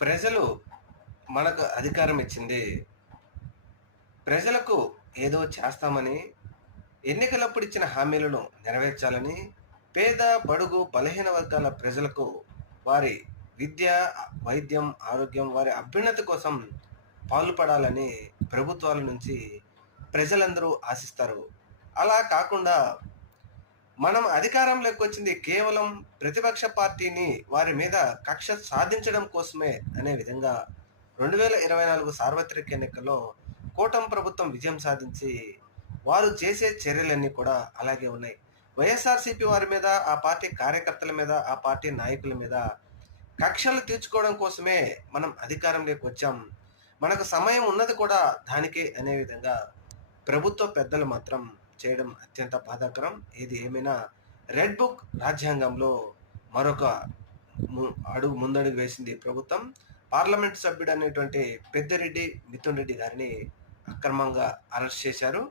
ప్రజలు మనకు అధికారం ఇచ్చింది. ప్రజలకు ఏదో చేస్తామని ఎన్నికలప్పుడు ఇచ్చిన హామీలను నెరవేర్చాలని పేద బడుగు బలహీన వర్గాల ప్రజలకు వారి విద్య వైద్యం ఆరోగ్యం వారి అభ్యున్నతి కోసం పాల్పడాలని ప్రభుత్వాల నుంచి ప్రజలందరూ ఆశిస్తారు. అలా కాకుండా మనం అధికారంలోకి వచ్చింది కేవలం ప్రతిపక్ష పార్టీని వారి మీద కక్ష సాధించడం కోసమే అనే విధంగా రెండు వేల ఇరవై నాలుగు సార్వత్రిక ఎన్నికల్లో కూటమి ప్రభుత్వం విజయం సాధించి వారు చేసే చర్యలన్నీ కూడా అలాగే ఉన్నాయి. వైఎస్ఆర్సీపీ వారి మీద ఆ పార్టీ కార్యకర్తల మీద ఆ పార్టీ నాయకుల మీద కక్షలు తీర్చుకోవడం కోసమే మనం అధికారంలోకి వచ్చాం. మనకు సమయం ఉన్నది కూడా దానికే అనే విధంగా ప్రభుత్వ పెద్దలు మాత్రం చేయడం అత్యంత బాధాకరం. ఇది ఏమైనా రెడ్ బుక్ రాజ్యాంగంలో మరొక అడుగు ముందడుగు వేసింది ప్రభుత్వం. పార్లమెంట్ సభ్యుడు అనేటువంటి పెద్దిరెడ్డి మిథున్ రెడ్డి గారిని అక్రమంగా అరెస్ట్ చేశారు.